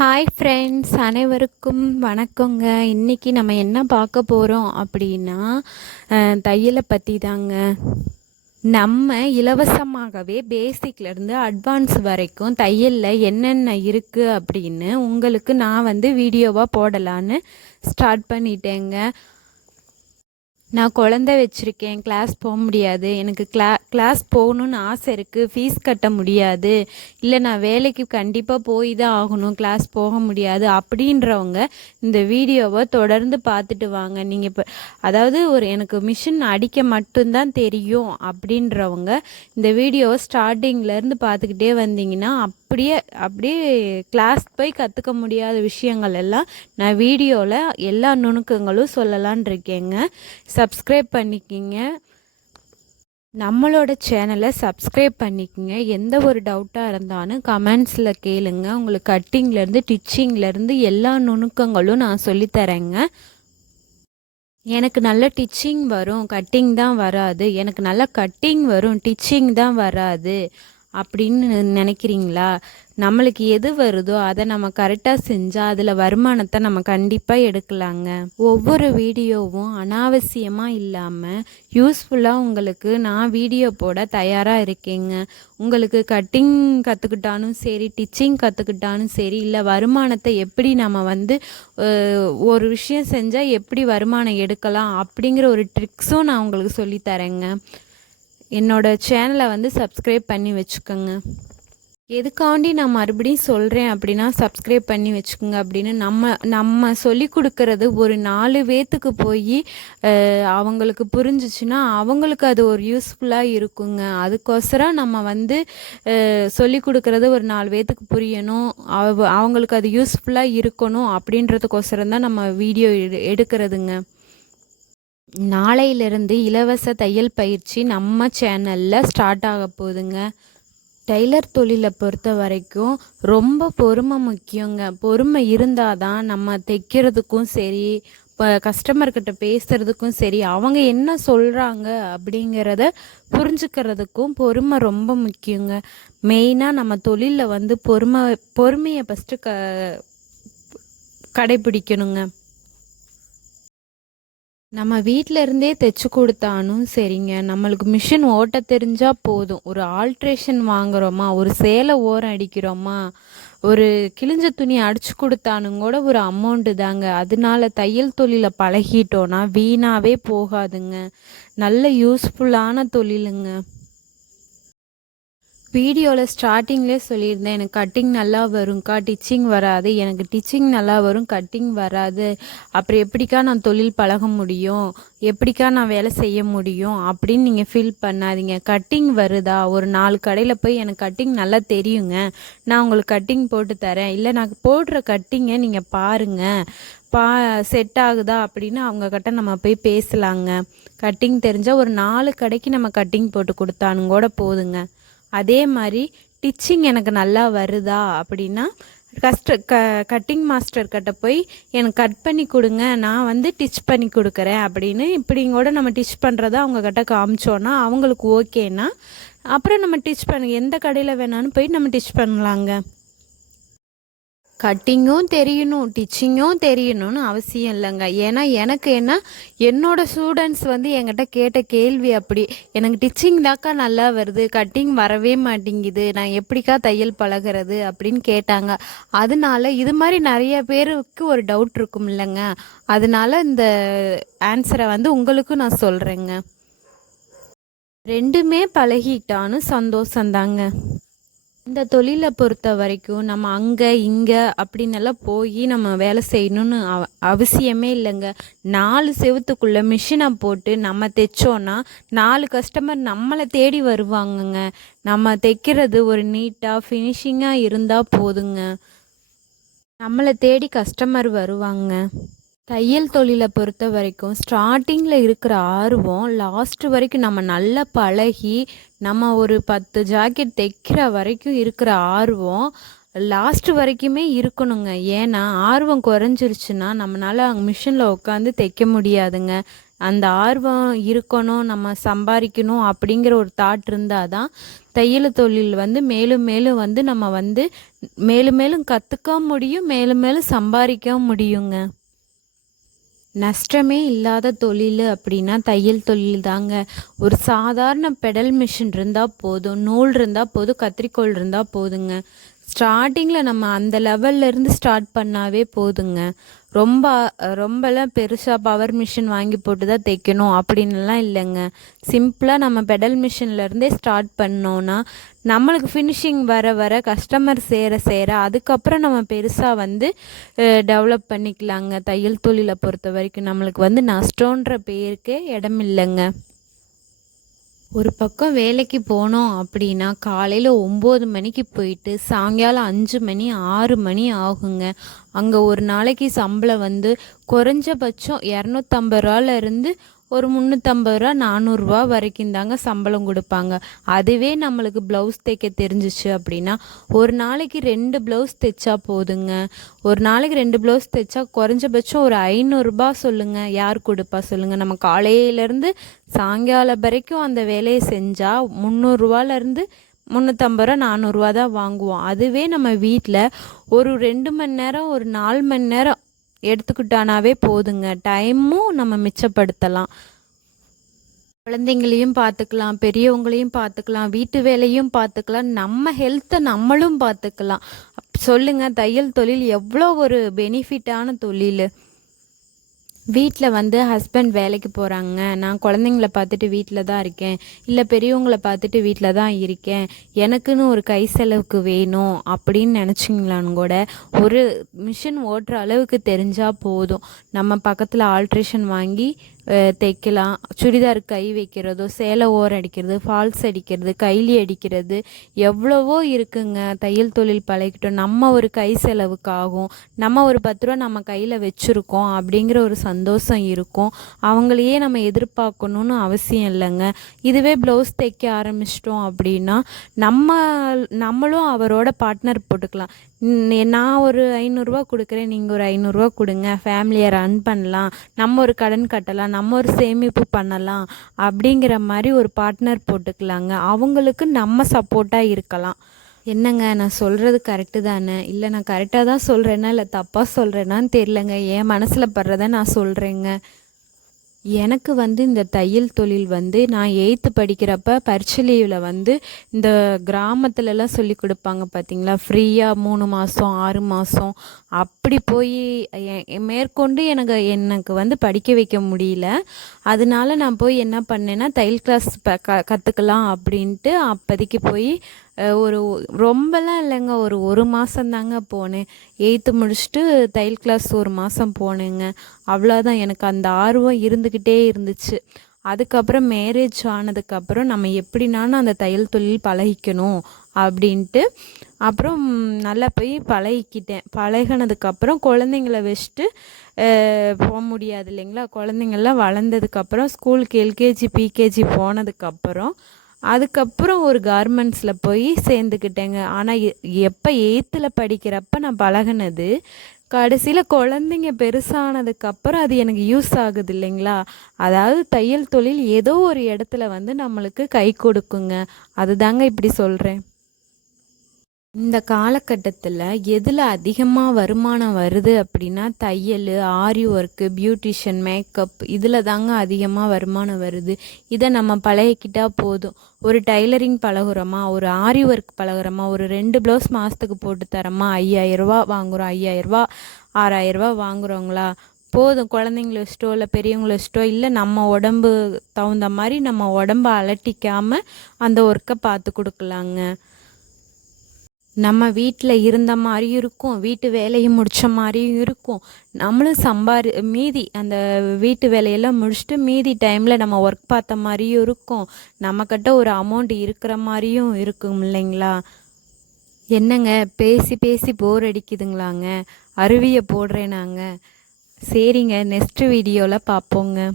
Hi friends அனைவருக்கும் வணக்கங்க. இன்றைக்கி நம்ம என்ன பார்க்க போகிறோம் அப்படின்னா தையலை பற்றி தாங்க நம்ம இலவசமாகவே பேசிக்லேருந்து அட்வான்ஸ் வரைக்கும் தையலில் என்னென்ன இருக்குது அப்படின்னு உங்களுக்கு நான் வந்து வீடியோவாக போடலான்னு ஸ்டார்ட் பண்ணிட்டேங்க. நான் குழந்தை வச்சுருக்கேன் கிளாஸ் போக முடியாது. எனக்கு கிளா கிளாஸ் போகணுன்னு ஆசை இருக்குது ஃபீஸ் கட்ட முடியாது. இல்லை நான் வேலைக்கு கண்டிப்பாக போய் தான் ஆகணும் கிளாஸ் போக முடியாது. அப்படின்றவங்க இந்த வீடியோவை தொடர்ந்து பார்த்துட்டு வாங்க. நீங்கள் இப்போ அதாவது ஒரு எனக்கு மிஷின் அடிக்க மட்டும்தான் தெரியும் அப்படின்றவங்க இந்த வீடியோவை ஸ்டார்டிங்லேருந்து பார்த்துக்கிட்டே வந்தீங்கன்னா அப்படியே அப்படியே கிளாஸ் போய் கற்றுக்க முடியாத விஷயங்கள் எல்லாம் நான் வீடியோவில் எல்லா நுணுக்கங்களும் சொல்லலான் இருக்கேங்க. சப்ஸ்கிரைப் பண்ணிக்கிங்க. நம்மளோட சேனலை சப்ஸ்கிரைப் பண்ணிக்கோங்க. எந்த ஒரு டவுட்டாக இருந்தாலும் கமெண்ட்ஸில் கேளுங்க. உங்களுக்கு கட்டிங்லேருந்து டிச்சிங்லேருந்து எல்லா நுணுக்கங்களும் நான் சொல்லித்தரேங்க. எனக்கு நல்ல டிச்சிங் வரும். கட்டிங் தான் வராது. எனக்கு நல்ல கட்டிங் வரும். டிச்சிங் தான் வராது. அப்படின்னு நினைக்கிறீங்களா? நம்மளுக்கு எது வருதோ அதை நம்ம கரெக்டாக செஞ்சால் அதில் வருமானத்தை நம்ம கண்டிப்பாக எடுக்கலாங்க. ஒவ்வொரு வீடியோவும் அனாவசியமாக இல்லாமல் யூஸ்ஃபுல்லாக உங்களுக்கு நான் வீடியோ போட தயாராக இருக்கேங்க. உங்களுக்கு கட்டிங் கற்றுக்கிட்டாலும் சரி டிச்சிங் கற்றுக்கிட்டாலும் சரி இல்லை வருமானத்தை எப்படி நம்ம வந்து ஒரு விஷயம் செஞ்சால் எப்படி வருமானம் எடுக்கலாம் அப்படிங்கிற ஒரு ட்ரிக்ஸும் நான் உங்களுக்கு சொல்லித் என்னோடய என்னோட சேனலை வந்து சப்ஸ்கிரைப் பண்ணி வச்சுக்கோங்க. எதுக்காண்டி நான் மறுபடியும் சொல்கிறேன் அப்படின்னா சப்ஸ்கிரைப் பண்ணி வச்சுக்கோங்க அப்படின்னு நம்ம நம்ம சொல்லி கொடுக்கறது ஒரு நாலு பேத்துக்கு போய் அவங்களுக்கு புரிஞ்சிச்சுன்னா அவங்களுக்கு அது ஒரு யூஸ்ஃபுல்லாக இருக்குங்க. அதுக்கோசரம் நம்ம வந்து சொல்லி கொடுக்கறது ஒரு நாலு பேத்துக்கு புரியணும். அவ அவங்களுக்கு அது யூஸ்ஃபுல்லாக இருக்கணும் அப்படின்றதுக்கோசரம் தான் நம்ம வீடியோ எடு எடுக்கிறதுங்க. நாளையிலிருந்து இலவச தையல் பயிற்சி நம்ம சேனலில் ஸ்டார்ட் ஆக போகுதுங்க. டெய்லர் தொழிலை பொறுத்த வரைக்கும் ரொம்ப பொறுமை முக்கியங்க. பொறுமை இருந்தால் தான் நம்ம தைக்கிறதுக்கும் சரி இப்போ கஸ்டமர்கிட்ட பேசுகிறதுக்கும் சரி அவங்க என்ன சொல்கிறாங்க அப்படிங்கிறத புரிஞ்சுக்கிறதுக்கும் பொறுமை ரொம்ப முக்கியங்க. மெயினாக நம்ம தொழிலில் வந்து பொறுமை பொறுமையை ஃபஸ்ட்டு க கடைபிடிக்கணுங்க. நம்ம வீட்டில் இருந்தே தைச்சு கொடுத்தாலும் சரிங்க. நம்மளுக்கு மிஷின் ஓட்ட தெரிஞ்சால் போதும். ஒரு ஆல்ட்ரேஷன் வாங்குறோமா ஒரு சேலை ஓரம் அடிக்கிறோமா ஒரு கிழிஞ்ச துணி அடிச்சு கொடுத்தானுங்க கூட ஒரு அமௌண்ட்டு தாங்க. அதனால தையல் தொழிலை பழகிட்டோன்னா வீணாகவே போகாதுங்க. நல்ல யூஸ்ஃபுல்லான தொழிலுங்க. வீடியோவில் ஸ்டார்டிங்லேயே சொல்லியிருந்தேன் எனக்கு கட்டிங் நல்லா வரும்க்கா டிச்சிங் வராது. எனக்கு டிச்சிங் நல்லா வரும் கட்டிங் வராது. அப்புறம் எப்படிக்கா நான் தொழில் பழக முடியும்? எப்படிக்கா நான் வேலை செய்ய முடியும்? அப்படின்னு நீங்கள் ஃபீல் பண்ணாதீங்க. கட்டிங் வருதா? ஒரு நாலு கடையில் போய் எனக்கு கட்டிங் நல்லா தெரியுங்க. நான் உங்களுக்கு கட்டிங் போட்டு தரேன். இல்லை நான் போடுற கட்டிங்கை நீங்கள் பாருங்கள் பா செட் ஆகுதா அப்படின்னு அவங்கக்கிட்ட நம்ம போய் பேசலாங்க. கட்டிங் தெரிஞ்சால் ஒரு நாலு கடைக்கு நம்ம கட்டிங் போட்டு கொடுத்தானுங்க கூட போதுங்க. அதே மாதிரி டிச்சிங் எனக்கு நல்லா வருதா அப்படின்னா கஸ்ட க கட்டிங் மாஸ்டர் கிட்ட போய் எனக்கு கட் பண்ணி கொடுங்க நான் வந்து டிச் பண்ணி கொடுக்குறேன் அப்படின்னு இப்படிங்க கூட நம்ம டிச் பண்ணுறத அவங்கக்கிட்ட காமிச்சோன்னா அவங்களுக்கு ஓகேன்னா அப்புறம் நம்ம டிச் பண்ண எந்த கடையில் வேணாலும் போய் நம்ம டிச் பண்ணலாங்க. கட்டிங்கும் தெரியணும் டிச்சிங்கும் தெரியணும்னு அவசியம் இல்லைங்க. ஏன்னா எனக்கு என்ன என்னோட ஸ்டூடெண்ட்ஸ் வந்து என்கிட்ட கேட்ட கேள்வி அப்படி எனக்கு டிச்சிங் தாக்கா நல்லா வருது கட்டிங் வரவே மாட்டேங்குது நான் எப்படிக்கா தையல் பழகுறது? அப்படின்னு கேட்டாங்க. அதனால இது மாதிரி நிறைய பேருக்கு ஒரு டவுட் இருக்கும் இல்லைங்க. அதனால இந்த ஆன்சரை வந்து உங்களுக்கும் நான் சொல்கிறேங்க ரெண்டுமே பழகிட்டான்னு சந்தோஷந்தாங்க இந்த தொழிலை பொறுத்த வரைக்கும் நம்ம அங்கே இங்கே அப்படின்னு போய் நம்ம வேலை செய்யணும்னு அவ அவசியமே இல்லைங்க. நாலு செவத்துக்குள்ளே மிஷினை போட்டு நம்ம தைச்சோன்னா நாலு கஸ்டமர் நம்மளை தேடி வருவாங்கங்க. நம்ம தைக்கிறது ஒரு நீட்டாக ஃபினிஷிங்காக இருந்தால் போதுங்க. நம்மளை தேடி கஸ்டமர் வருவாங்க. தையல் தொழிலை பொறுத்த வரைக்கும் ஸ்டார்டிங்கில் இருக்கிற ஆர்வம் லாஸ்ட் வரைக்கும் நம்ம நல்லா பழகி நம்ம ஒரு பத்து ஜாக்கெட் தைக்கிற வரைக்கும் இருக்கிற ஆர்வம் லாஸ்ட் வரைக்குமே இருக்கணுங்க. ஏன்னா ஆர்வம் குறைஞ்சிருச்சுன்னா நம்மளால் அங்கே மிஷினில் உட்காந்து தைக்க முடியாதுங்க. அந்த ஆர்வம் இருக்கணும் நம்ம சம்பாதிக்கணும் அப்படிங்கிற ஒரு தாட் இருந்தால் தான் தையல் தொழில் வந்து மேலும் மேலும் வந்து நம்ம வந்து மேலும் மேலும் கற்றுக்கவும் முடியும் மேலும் மேலும் சம்பாதிக்கவும் முடியுங்க. நஷ்டமே இல்லாத தொழில் அப்படின்னா தையல் தொழில் தாங்க. ஒரு சாதாரண பெடல் மிஷின் இருந்தால் போதும் நூல் இருந்தால் போதும் கத்திரிக்கோள் இருந்தால் போதுங்க. ஸ்டார்டிங்கில் நம்ம அந்த லெவல்ல இருந்து ஸ்டார்ட் பண்ணாவே போதுங்க. ரொம்ப ரொம்பலாம் பெருசாக பவர் மிஷின் வாங்கி போட்டு தான் தைக்கணும் அப்படின்லாம் இல்லைங்க. சிம்பிளாக நம்ம பெடல் மிஷின்லேருந்தே ஸ்டார்ட் பண்ணோன்னா நம்மளுக்கு ஃபினிஷிங் வர வர கஸ்டமர் சேர சேர அதுக்கப்புறம் நம்ம பெருசாக வந்து டெவலப் பண்ணிக்கலாங்க. தையல் தொழிலை பொறுத்த வரைக்கும் நம்மளுக்கு வந்து நஷ்டன்ற பேருக்கே இடம் இல்லைங்க ஒரு பக்கம் வேலைக்கு போனோம் அப்படின்னா காலையில் ஒம்பது மணிக்கு போயிட்டு சாயங்காலம் அஞ்சு மணி ஆறு மணி ஆகுங்க. அங்கே ஒரு நாளைக்கு சம்பளம் வந்து குறைஞ்சபட்சம் இரநூத்தம்பது ரூபாலேருந்து ஒரு முந்நூற்றம்பது ரூபா நானூறுரூவா வரைக்கும் தாங்க சம்பளம் கொடுப்பாங்க. அதுவே நம்மளுக்கு ப்ளவுஸ் தைக்க தெரிஞ்சிச்சு அப்படின்னா ஒரு நாளைக்கு ரெண்டு ப்ளவுஸ் தைச்சா போதுங்க. ஒரு நாளைக்கு ரெண்டு ப்ளவுஸ் தைச்சா குறைஞ்சபட்சம் ஒரு ஐநூறுரூபா சொல்லுங்கள் யார் கொடுப்பா சொல்லுங்கள் நம்ம காலையிலேருந்து சாயங்காலம் வரைக்கும் அந்த வேலையை செஞ்சால் முந்நூறுரூவாலேருந்து முந்நூற்றம்பது ரூபா நானூறுரூவா தான் வாங்குவோம். அதுவே நம்ம வீட்டில் ஒரு ரெண்டு மணி நேரம் ஒரு நாலு மணி நேரம் எடுத்துக்கிட்டானாவே போதுங்க. டைமும் நம்ம மிச்சப்படுத்தலாம். குழந்தைங்களையும் பார்த்துக்கலாம் பெரியவங்களையும் பார்த்துக்கலாம் வீட்டு வேலையும் பார்த்துக்கலாம் நம்ம ஹெல்த்தை நம்மளும் பார்த்துக்கலாம். சொல்லுங்கள் தையல் தொழில் எவ்வளோ ஒரு பெனிஃபிட்டான தொழில். வீட்டில் வந்து ஹஸ்பண்ட் வேலைக்கு போகிறாங்க நான் குழந்தைங்கள பார்த்துட்டு வீட்டில் தான் இருக்கேன். இல்லை பெரியவங்கள பார்த்துட்டு வீட்டில் தான் இருக்கேன். எனக்குன்னு ஒரு கை செலவுக்கு வேணும் அப்படின்னு நினச்சிங்களான்னு கூட ஒரு மிஷின் ஓட்டுற அளவுக்கு தெரிஞ்சால் போதும். நம்ம பக்கத்தில் ஆல்ட்ரேஷன் வாங்கி தைக்கலாம் சுடிதார் கை வைக்கிறதோ சேலை ஓரம் அடிக்கிறது ஃபால்ஸ் அடிக்கிறது கைலி அடிக்கிறது எவ்வளவோ இருக்குங்க. தையல் தொழில் பழகிட்டோம். நம்ம ஒரு கை செலவுக்கு ஆகும் நம்ம ஒரு பத்து ரூபா நம்ம கையில் வச்சுருக்கோம் அப்படிங்கிற ஒரு சந்தோஷம் இருக்கும். அவங்களையே நம்ம எதிர்பார்க்கணுன்னு அவசியம் இல்லைங்க. இதுவே ப்ளவுஸ் தைக்க ஆரம்பிச்சிட்டோம் அப்படின்னா நம்ம நம்மளும் அவரோட பார்ட்னர் போட்டுக்கலாம். நான் ஒரு ஐநூறுரூவா கொடுக்குறேன் நீங்கள் ஒரு ஐநூறுரூவா கொடுங்க. ஃபேமிலியை ரன் பண்ணலாம். நம்ம ஒரு கடன் கட்டலாம். நம்ம ஒரு சேமிப்பு பண்ணலாம் அப்படிங்கிற மாதிரி ஒரு பார்ட்னர் போட்டுக்கலாங்க. அவங்களுக்கு நம்ம சப்போர்ட்டாக இருக்கலாம். என்னங்க நான் சொல்கிறது கரெக்டு தானே? இல்லை நான் கரெக்டாக தான் சொல்கிறேன்னா இல்லை தப்பாக சொல்கிறேன்னான்னு தெரிலங்க என் மனசில் படுறத நான் சொல்கிறேங்க எனக்கு வந்து இந்த தையல் தொழில் வந்து நான் எயித்து படிக்கிறப்ப பரிட்சை லீவில் வந்து இந்த கிராமத்துலலாம் சொல்லி கொடுப்பாங்க பார்த்தீங்களா ஃப்ரீயாக மூணு மாதம் ஆறு மாதம் அப்படி போய் மேற்கொண்டு எனக்கு எனக்கு வந்து படிக்க வைக்க முடியல. அதனால நான் போய் என்ன பண்ணேன்னா தையல் கிளாஸ் க கற்றுக்கலாம் அப்படின்ட்டு அப்போதைக்கு போய் ஒரு ரொம்பலாம் இல்லைங்க. ஒரு ஒரு மாதந்தாங்க போனேன். எயித்து முடிச்சுட்டு தையல் கிளாஸ் ஒரு மாதம் போனேங்க. அவ்வளோதான். எனக்கு அந்த ஆர்வம் இருந்துக்கிட்டே இருந்துச்சு. அதுக்கப்புறம் மேரேஜ் ஆனதுக்கப்புறம் நம்ம எப்படினாலும் அந்த தையல் தொழில் பழகிக்கணும் அப்படின்ட்டு. அப்புறம் நல்லா போய் பழகிக்கிட்டேன். பழகினதுக்கப்புறம் குழந்தைங்கள வச்சுட்டு போக முடியாது இல்லைங்களா? குழந்தைங்கள்லாம் வளர்ந்ததுக்கப்புறம் ஸ்கூலுக்கு எல்கேஜி பிகேஜி போனதுக்கப்புறம் அதுக்கப்புறம் ஒரு கார்மெண்ட்ஸில் போய் சேர்ந்துக்கிட்டேங்க ஆனால் எப்போ எயித்தில் படிக்கிறப்ப நான் பழகினது கடைசியில் குழந்தைங்க பெருசானதுக்கப்புறம் அது எனக்கு யூஸ் ஆகுது இல்லைங்களா? அதாவது தையல் தொழில் ஏதோ ஒரு இடத்துல வந்து நம்மளுக்கு கை கொடுக்குங்க. அதுதாங்க இப்படி சொல்கிறேன் இந்த காலகட்டத்தில் எதில் அதிகமாக வருமானம் வருது அப்படின்னா தையல் ஆரி ஒர்க்கு பியூட்டிஷியன் மேக்கப் இதில் தாங்க அதிகமாக வருமானம் வருது. இதை நம்ம பழகிக்கிட்டால் போதும். ஒரு டைலரிங் பழகுறோமா ஒரு ஆரி ஒர்க் பழகுறோமா ஒரு ரெண்டு ப்ளவுஸ் மாதத்துக்கு போட்டு தரோமா ஐயாயிரரூபா வாங்குகிறோம் ஐயாயிரரூபா ஆறாயிரரூபா வாங்குகிறோங்களா போதும். குழந்தைங்கள இஷ்டோ இல்லை பெரியவங்கள இஷ்டோ இல்லை நம்ம உடம்பு தகுந்த மாதிரி நம்ம உடம்ப அலட்டிக்காமல் அந்த ஒர்க்கை பார்த்து கொடுக்கலாங்க. நம்ம வீட்டில் இருந்த மாதிரியும் இருக்கும் வீட்டு வேலையும் முடித்த மாதிரியும் இருக்கும். நம்மளும் சம்பாரி மீதி அந்த வீட்டு வேலையெல்லாம் முடிச்சுட்டு மீதி டைமில் நம்ம ஒர்க் பார்த்த மாதிரியும் இருக்கும். நம்மக்கிட்ட ஒரு அமௌண்ட் இருக்கிற மாதிரியும் இருக்கும் இல்லைங்களா? என்னங்க பேசி பேசி போர் அடிக்குதுங்களாங்க? அருவியை போடுறேனாங்க? சரிங்க நெக்ஸ்ட் வீடியோவில் பார்ப்போங்க.